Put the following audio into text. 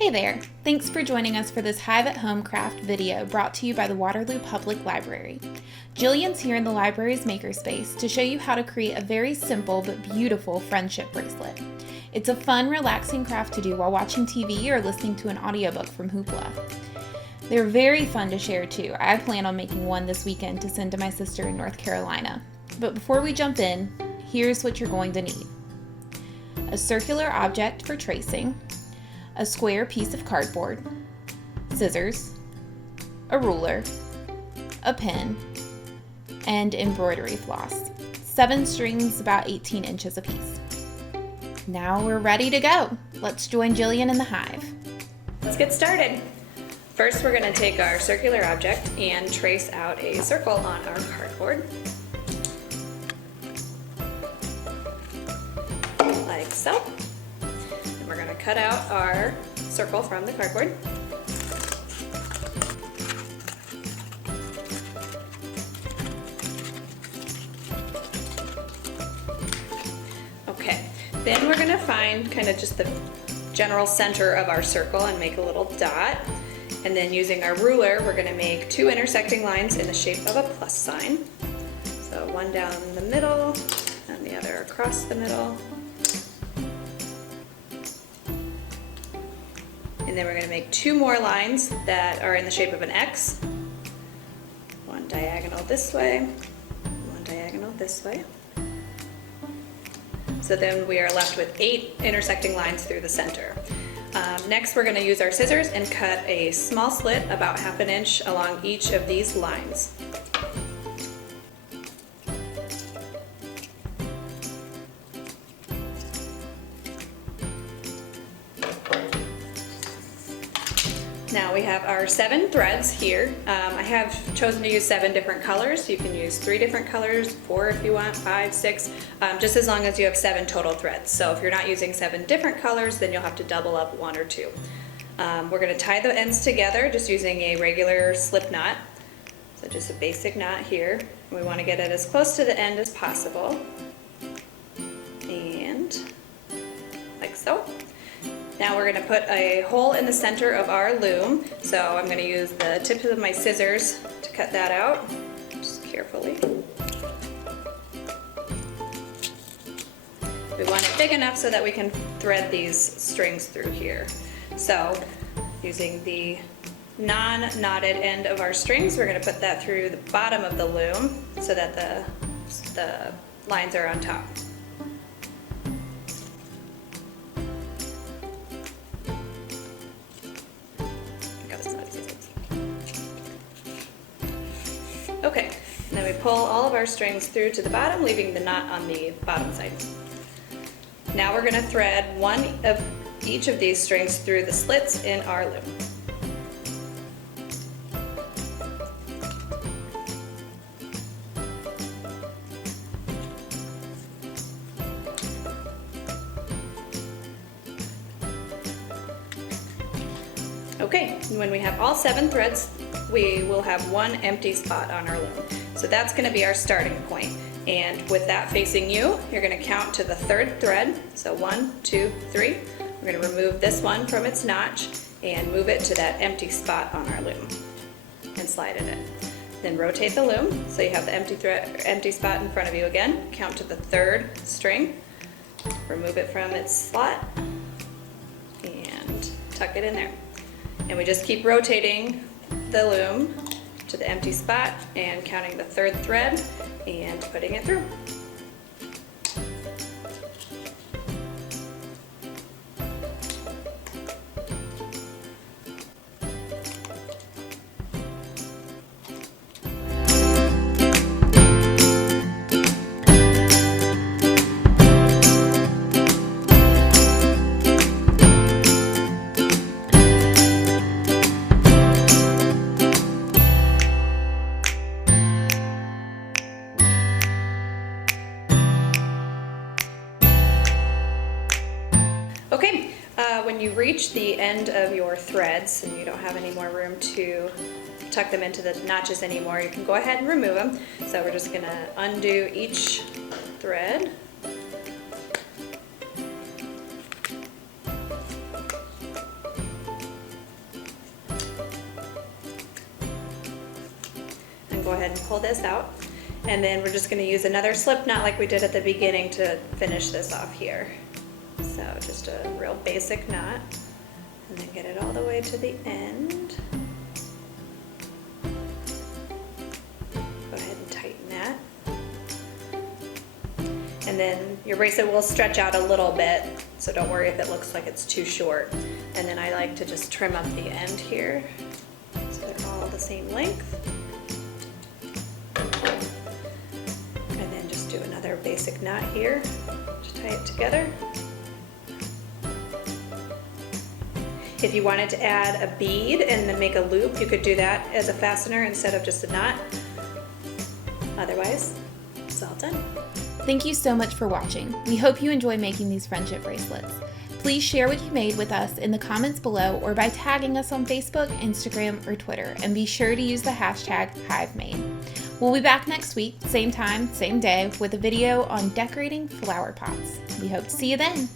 Hey there! Thanks for joining us for this Hive at Home craft video brought to you by the Waterloo Public Library. Jillian's here in the library's makerspace to show you how to create a very simple but beautiful friendship bracelet. It's a fun, relaxing craft to do while watching TV or listening to an audiobook from Hoopla. They're very fun to share too. I plan on making one this weekend to send to my sister in North Carolina. But before we jump in, here's what you're going to need. A circular object for tracing, a square piece of cardboard, scissors, a ruler, a pen, and embroidery floss. 7 strings about 18 inches apiece. Now we're ready to go. Let's join Jillian in the hive. Let's get started. First, we're going to take our circular object and trace out a circle on our cardboard. Like so. And we're going to cut out our circle from the cardboard. Okay, then we're going to find kind of just the general center of our circle and make a little dot. And then using our ruler, we're going to make 2 intersecting lines in the shape of a plus sign. So one down the middle and the other across the middle. And then we're going to make 2 more lines that are in the shape of an X. One diagonal this way, one diagonal this way. So then we are left with 8 intersecting lines through the center. Next, we're going to use our scissors and cut a small slit about 1/2 inch along each of these lines. Now we have our 7 threads here. I have chosen to use 7 different colors. You can use 3 different colors, 4 if you want, 5, 6, just as long as you have 7 total threads. So if you're not using 7 different colors, then you'll have to double up 1 or 2. We're going to tie the ends together just using a regular slip knot. So just a basic knot here. We want to get it as close to the end as possible. And like so. Now we're going to put a hole in the center of our loom. So I'm going to use the tips of my scissors to cut that out, just carefully. We want it big enough so that we can thread these strings through here. So using the non-knotted end of our strings, we're going to put that through the bottom of the loom so that the lines are on top. Okay, and then we pull all of our strings through to the bottom, leaving the knot on the bottom side. Now we're going to thread one of each of these strings through the slits in our loom. Okay, and when we have all 7 threads, we will have 1 empty spot on our loom. So that's going to be our starting point. And with that facing you, you're going to count to the 3rd thread. So 1, 2, 3. We're going to remove this one from its notch and move it to that empty spot on our loom and slide it in. Then rotate the loom so you have the empty spot in front of you again. Count to the 3rd string. Remove it from its slot and tuck it in there. And we just keep rotating the loom to the empty spot and counting the 3rd thread and putting it through. Okay, when you reach the end of your threads and you don't have any more room to tuck them into the notches anymore, you can go ahead and remove them. So we're just going to undo each thread. go ahead and pull this out. And then we're just going to use another slip knot like we did at the beginning to finish this off here. So just a real basic knot, and then get it all the way to the end. Go ahead and tighten that. And then your bracelet will stretch out a little bit, so don't worry if it looks like it's too short. And then I like to just trim up the end here so they're all the same length. And then just do another basic knot here to tie it together. If you wanted to add a bead and then make a loop, you could do that as a fastener instead of just a knot. Otherwise, it's all done. Thank you so much for watching. We hope you enjoy making these friendship bracelets. Please share what you made with us in the comments below or by tagging us on Facebook, Instagram, or Twitter, and be sure to use the hashtag HiveMade. We'll be back next week, same time, same day, with a video on decorating flower pots. We hope to see you then.